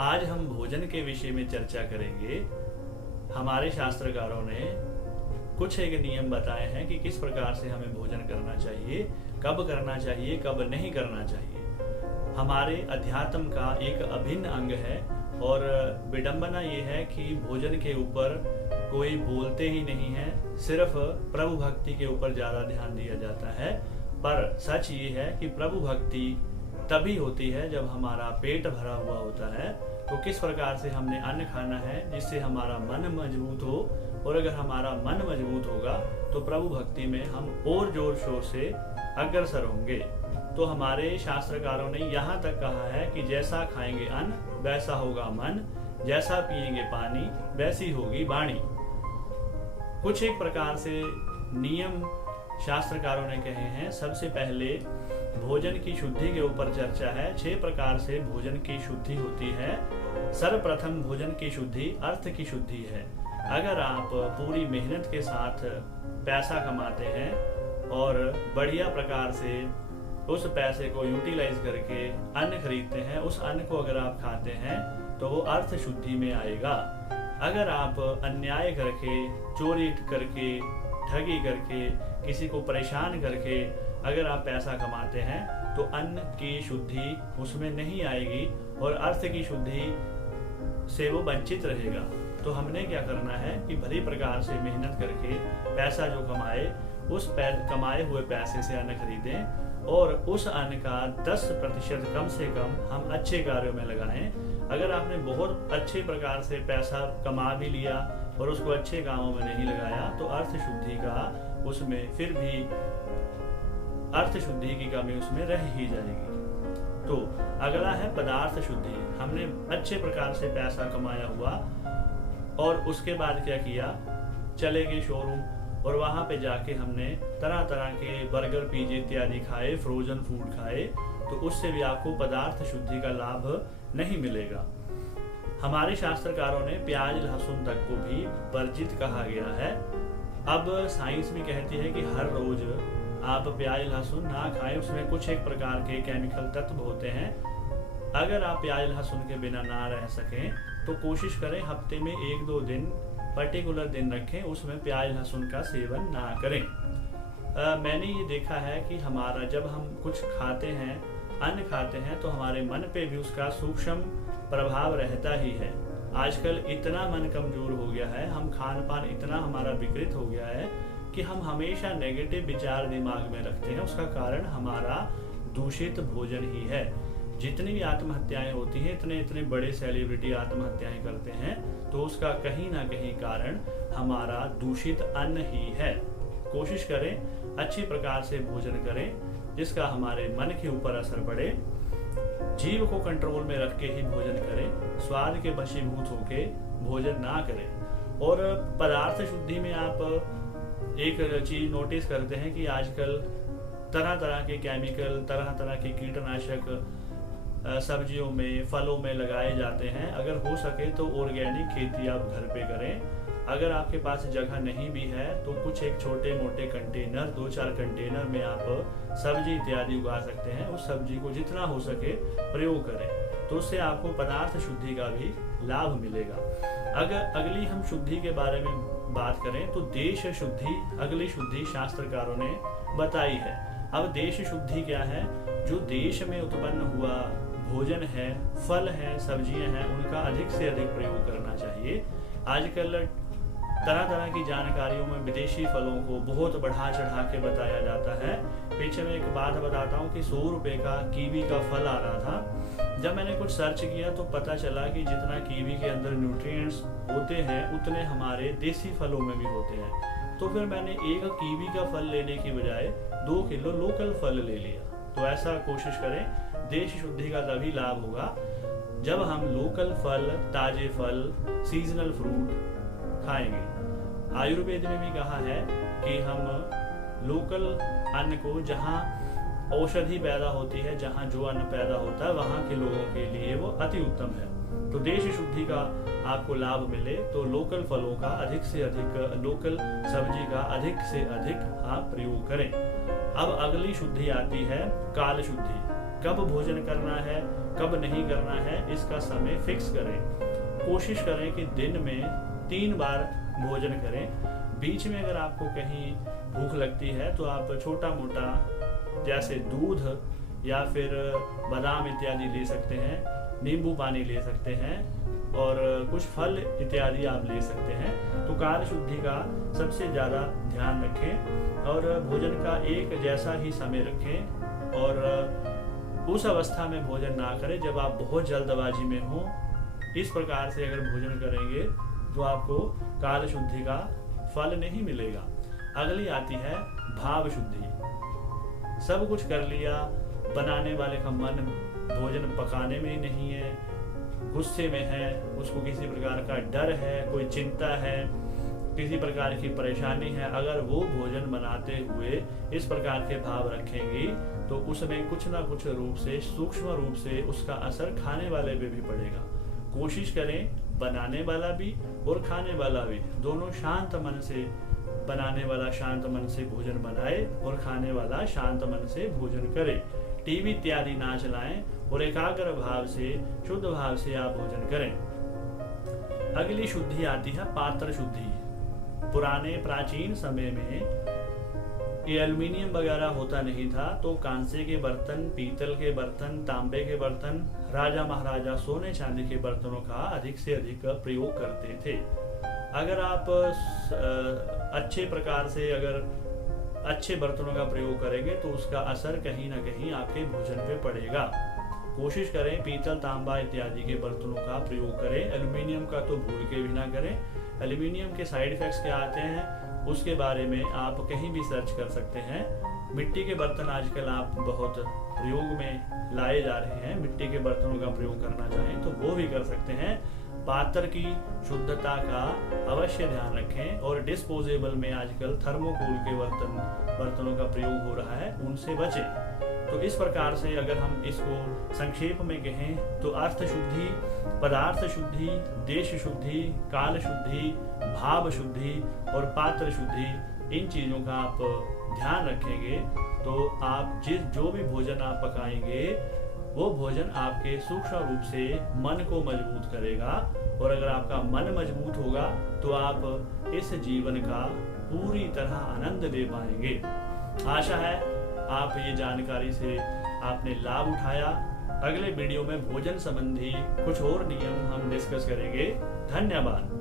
आज हम भोजन के विषय में चर्चा करेंगे। हमारे शास्त्रकारों ने कुछ एक नियम बताए हैं कि किस प्रकार से हमें भोजन करना चाहिए, कब करना चाहिए, कब नहीं करना चाहिए। हमारे अध्यात्म का एक अभिन्न अंग है और विडंबना ये है कि भोजन के ऊपर कोई बोलते ही नहीं है, सिर्फ प्रभु भक्ति के ऊपर ज्यादा ध्यान दिया जाता है। पर सच ये है कि प्रभु भक्ति तभी होती है जब हमारा पेट भरा हुआ होता है। तो किस प्रकार से हमने अन्न खाना है जिससे हमारा मन मजबूत हो, और अगर हमारा मन मजबूत होगा तो प्रभु भक्ति में हम और जोर शोर से अग्रसर होंगे। तो हमारे शास्त्रकारों ने यहाँ तक कहा है कि जैसा खाएंगे अन्न वैसा होगा मन, जैसा पिएंगे पानी वैसी होगी वाणी। कुछ एक प्रकार से नियम शास्त्रकारों ने कहे हैं। सबसे पहले भोजन की शुद्धि के ऊपर चर्चा है। 6 प्रकार से भोजन की शुद्धि होती है। सर्वप्रथम भोजन की शुद्धि अर्थ की शुद्धि है। अगर आप पूरी मेहनत के साथ पैसा कमाते हैं और बढ़िया प्रकार से उस पैसे को यूटिलाइज करके अन्न खरीदते हैं, उस अन्न को अगर आप खाते हैं तो वो अर्थ शुद्धि में आएगा। अगर आप अन्याय करके, चोरी करके, ठगी करके, किसी को परेशान करके अगर आप पैसा कमाते हैं तो अन्न की शुद्धि उसमें नहीं आएगी और अर्थ की शुद्धि से वो वंचित रहेगा। तो हमने क्या करना है कि भली प्रकार से मेहनत करके पैसा जो कमाए, उस कमाए हुए पैसे से अन्न खरीदें और उस अन्न का 10% कम से कम हम अच्छे कार्यों में लगाएं। अगर आपने बहुत अच्छे प्रकार से पैसा कमा भी लिया और उसको अच्छे कामों में नहीं लगाया तो अर्थ शुद्धि का उसमें फिर भी अर्थ शुद्धि की कमी उसमें रह ही जाएगी। तो अगला है पदार्थ शुद्धि। हमने अच्छे प्रकार से पैसा कमाया हुआ और उसके बाद क्या किया, चले गए शोरूम और वहां पे जाके हमने तरह तरह के बर्गर, पिज्जे इत्यादि खाए, फ्रोजन फूड खाए, तो उससे भी आपको पदार्थ शुद्धि का लाभ नहीं मिलेगा। हमारे शास्त्रकारों ने प्याज लहसुन तक को भी वर्जित कहा गया है। अब साइंस भी कहती है कि हर रोज आप प्याज लहसुन ना खाएं, उसमें कुछ एक प्रकार के केमिकल तत्व होते हैं। अगर आप प्याज लहसुन के बिना ना रह सकें तो कोशिश करें हफ्ते में 1-2 दिन पर्टिकुलर दिन रखें, उसमें प्याज लहसुन का सेवन ना करें। मैंने ये देखा है कि हमारा जब हम कुछ खाते हैं, अन्न खाते हैं, तो हमारे मन पे भी उसका सूक्ष्म प्रभाव रहता ही है। आजकल इतना मन कमजोर हो गया है, हम खान पान इतना हमारा विकृत हो गया है कि हम हमेशा नेगेटिव विचार दिमाग में रखते हैं। उसका कारण हमारा दूषित भोजन ही है। जितनी भी आत्महत्याएं होती हैं, इतने बड़े सेलिब्रिटी आत्महत्याएं करते हैं, तो उसका कहीं ना कहीं कारण हमारा दूषित अन्न ही है। कोशिश करें अच्छी प्रकार से भोजन करें जिसका हमारे मन के ऊपर असर पड़े। जीव को कंट्रोल में रख के ही भोजन करें, स्वाद के वशीभूत होके भोजन ना करें। और पदार्थ शुद्धि में आप एक चीज नोटिस करते हैं कि आजकल तरह तरह के केमिकल, तरह तरह के कीटनाशक सब्जियों में, फलों में लगाए जाते हैं। अगर हो सके तो ऑर्गेनिक खेती आप घर पे करें। अगर आपके पास जगह नहीं भी है तो कुछ एक छोटे मोटे कंटेनर, 2-4 कंटेनर में आप सब्जी इत्यादि उगा सकते हैं। उस सब्जी को जितना हो सके प्रयोग करें, तो उससे आपको पदार्थ शुद्धि का भी लाभ मिलेगा। अगर अगली हम शुद्धि के बारे में बात करें तो देश शुद्धि अगली शुद्धि शास्त्रकारों ने बताई है। अब देश शुद्धि क्या है? जो देश में उत्पन्न हुआ भोजन है, फल है, सब्जियां हैं, उनका अधिक से अधिक प्रयोग करना चाहिए। आजकल तरह तरह की जानकारियों में विदेशी फलों को बहुत बढ़ा चढ़ा के बताया जाता है। पीछे में एक बात बताता हूँ कि 100 रुपए का कीवी का फल आ रहा था। जब मैंने कुछ सर्च किया तो पता चला कि जितना कीवी के अंदर न्यूट्रिएंट्स होते हैं उतने हमारे देसी फलों में भी होते हैं। तो फिर मैंने एक कीवी का फल लेने की बजाय 2 किलो लोकल फल ले लिया। तो ऐसा कोशिश करें। देश शुद्धि का तभी लाभ होगा जब हम लोकल फल, ताजे फल, सीजनल फ्रूट खाएंगे। आयुर्वेद में भी कहा है कि हम लोकल अन्न को, जहाँ औषधि पैदा होती है, जहाँ जो अन्न पैदा होता है, वहाँ के लोगों के लिए वो अति उत्तम है। तो देश शुद्धि का आपको लाभ मिले तो लोकल फलों का अधिक से अधिक, लोकल सब्जी का अधिक से अधिक आप प्रयोग करें। अब अगली शुद्धि आती है काल शुद्धि। कब भोजन करना है, कब नहीं करना है, इसका समय फिक्स करें। कोशिश करें कि दिन में 3 बार भोजन करें। बीच में अगर आपको कहीं भूख लगती है तो आप छोटा मोटा जैसे दूध या फिर बादाम इत्यादि ले सकते हैं, नींबू पानी ले सकते हैं और कुछ फल इत्यादि आप ले सकते हैं। तो काल शुद्धि का सबसे ज़्यादा ध्यान रखें और भोजन का एक जैसा ही समय रखें और उस अवस्था में भोजन ना करें जब आप बहुत जल्दबाजी में हो। इस प्रकार से अगर भोजन करेंगे तो आपको काल शुद्धि का फल नहीं मिलेगा। अगली आती है भाव शुद्धि। सब कुछ कर लिया, बनाने वाले का मन भोजन पकाने में ही नहीं है, गुस्से में है, उसको किसी प्रकार का डर है, कोई चिंता है, किसी प्रकार की परेशानी है, अगर वो भोजन बनाते हुए इस प्रकार के भाव रखेंगी तो उसमें कुछ ना कुछ रूप से, सूक्ष्म रूप से उसका असर खाने वाले पे भी पड़ेगा। कोशिश करें बनाने वाला भी और खाने वाला भी दोनों शांत मन से, बनाने वाला शांत मन से भोजन बनाए और खाने वाला शांत मन से भोजन करे। टीवी इत्यादि ना चलाएं और एकाग्र भाव से, शुद्ध भाव से आप भोजन करें। अगली शुद्धि आती है पात्र शुद्धि। पुराने प्राचीन समय में ये एल्युमिनियम वगैरह होता नहीं था, तो कांसे के बर्तन, पीतल के बर्तन, तांबे के बर्तन, राजा महाराजा सोने चांदी के बर्तनों का अधिक से अधिक प्रयोग करते थे। अगर आप अच्छे प्रकार से अगर अच्छे बर्तनों का प्रयोग करेंगे तो उसका असर कहीं ना कहीं आपके भोजन पे पड़ेगा। कोशिश करें पीतल, तांबा इत्यादि के बर्तनों का प्रयोग करें। एल्युमिनियम का तो भूल के भी ना करें। एल्युमिनियम के साइड इफेक्ट्स क्या आते हैं उसके बारे में आप कहीं भी सर्च कर सकते हैं। मिट्टी के बर्तन आजकल आप बहुत प्रयोग में लाए जा रहे हैं। मिट्टी के बर्तनों का प्रयोग करना चाहें तो वो भी कर सकते हैं। पात्र की शुद्धता का अवश्य ध्यान रखें और डिस्पोजेबल में आजकल थर्मोकोल के बर्तनों का प्रयोग हो रहा है, उनसे बचें। तो इस प्रकार से अगर हम इसको संक्षेप में कहें तो अर्थ शुद्धि, पदार्थ शुद्धि, देश शुद्धि, काल शुद्धि, भाव शुद्धि और पात्र शुद्धि, इन चीजों का आप ध्यान रखेंगे तो आप जो भी भोजन आप पकाएंगे वो भोजन आपके सूक्ष्म रूप से मन को मजबूत करेगा। और अगर आपका मन मजबूत होगा तो आप इस जीवन का पूरी तरह आनंद ले पाएंगे। आशा है आप ये जानकारी से आपने लाभ उठाया। अगले वीडियो में भोजन संबंधी कुछ और नियम हम डिस्कस करेंगे। धन्यवाद।